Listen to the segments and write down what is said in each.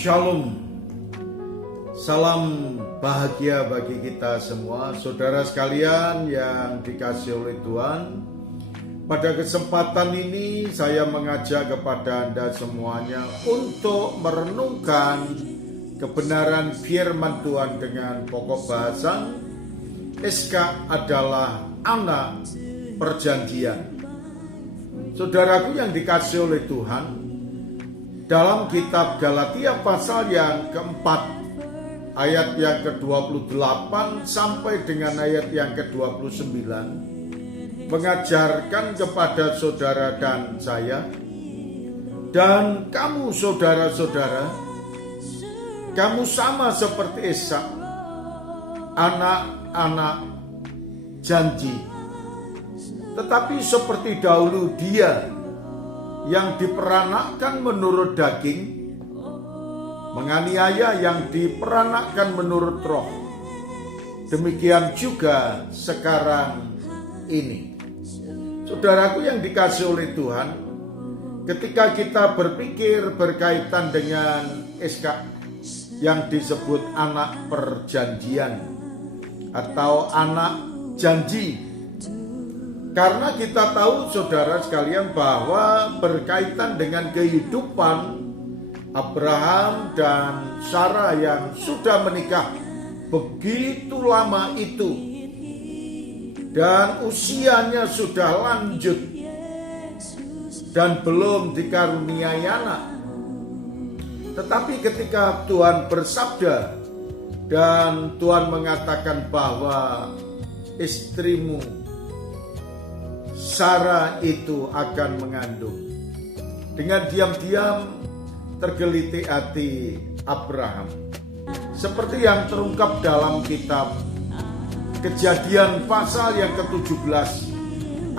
Shalom, salam bahagia bagi kita semua, saudara sekalian yang dikasihi oleh Tuhan. Pada kesempatan ini saya mengajak kepada Anda semuanya untuk merenungkan kebenaran firman Tuhan dengan pokok bahasan Ishak adalah anak perjanjian. Saudaraku yang dikasihi oleh Tuhan, dalam kitab Galatia pasal yang keempat, ayat yang ke-28 sampai dengan ayat yang ke-29, mengajarkan kepada saudara dan saya, dan kamu saudara-saudara, kamu sama seperti Ishak, anak-anak janji. Tetapi seperti dahulu dia yang diperanakkan menurut daging, menganiaya yang diperanakkan menurut roh. Demikian juga sekarang ini. Saudaraku yang dikasihi oleh Tuhan, ketika kita berpikir berkaitan dengan Ishak yang disebut anak perjanjian atau anak janji, karena kita tahu saudara sekalian bahwa berkaitan dengan kehidupan Abraham dan Sarah yang sudah menikah begitu lama itu, dan usianya sudah lanjut dan belum dikaruniai anak. Tetapi ketika Tuhan bersabda dan Tuhan mengatakan bahwa istrimu Sarah itu akan mengandung, dengan diam-diam tergelitik hati Abraham. Seperti yang terungkap dalam kitab Kejadian pasal yang ke-17,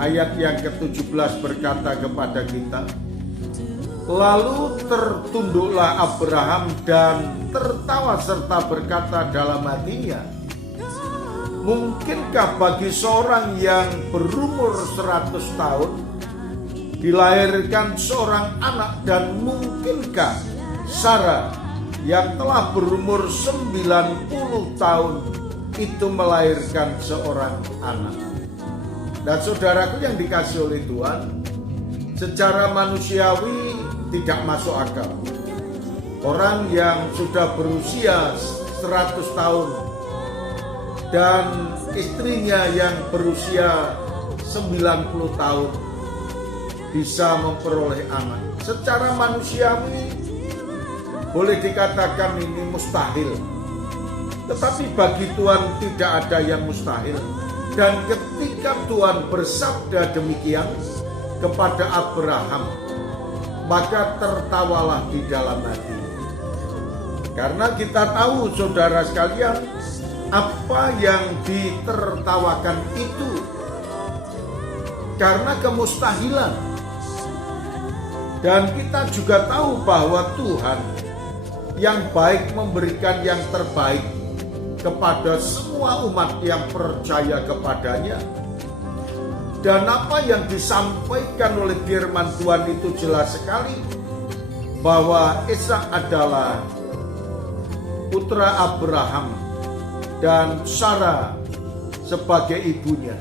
ayat yang ke-17 berkata kepada kita, lalu tertunduklah Abraham dan tertawa serta berkata dalam hatinya, mungkinkah bagi seorang yang berumur 100 tahun dilahirkan seorang anak, dan mungkinkah Sarah yang telah berumur 90 tahun itu melahirkan seorang anak? Dan saudaraku yang dikasihi oleh Tuhan, secara manusiawi tidak masuk akal. Orang yang sudah berusia 100 tahun dan istrinya yang berusia 90 tahun bisa memperoleh anak. Secara manusiawi boleh dikatakan ini mustahil. Tetapi bagi Tuhan tidak ada yang mustahil. Dan ketika Tuhan bersabda demikian kepada Abraham, maka tertawalah di dalam hati. Karena kita tahu saudara sekalian, apa yang ditertawakan itu karena kemustahilan. Dan kita juga tahu bahwa Tuhan yang baik memberikan yang terbaik kepada semua umat yang percaya kepadanya. Dan apa yang disampaikan oleh firman Tuhan itu jelas sekali, bahwa Ishak adalah putra Abraham dan Sarah sebagai ibunya.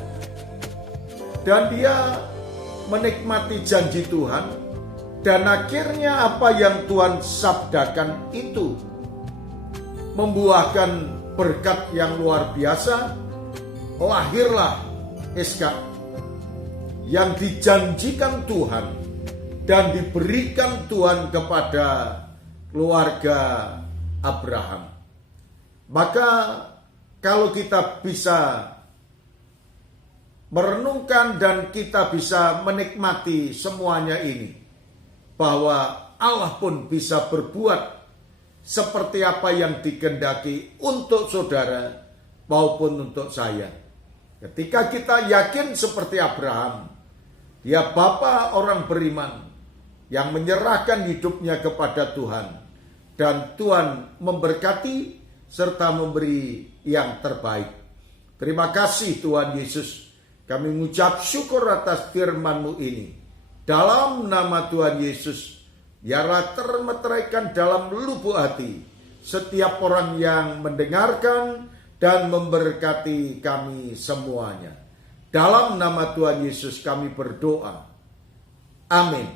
Dan dia menikmati janji Tuhan, dan akhirnya apa yang Tuhan sabdakan itu membuahkan berkat yang luar biasa. Lahirlah Ishak yang dijanjikan Tuhan dan diberikan Tuhan kepada keluarga Abraham. Maka kalau kita bisa merenungkan dan kita bisa menikmati semuanya ini, bahwa Allah pun bisa berbuat seperti apa yang dikehendaki untuk saudara maupun untuk saya. Ketika kita yakin seperti Abraham, dia bapa orang beriman yang menyerahkan hidupnya kepada Tuhan, dan Tuhan memberkati serta memberi yang terbaik. Terima kasih Tuhan Yesus. Kami mengucap syukur atas firman-Mu ini. Dalam nama Tuhan Yesus, biarlah termeteraikan dalam lubuk hati setiap orang yang mendengarkan dan memberkati kami semuanya. Dalam nama Tuhan Yesus kami berdoa. Amin.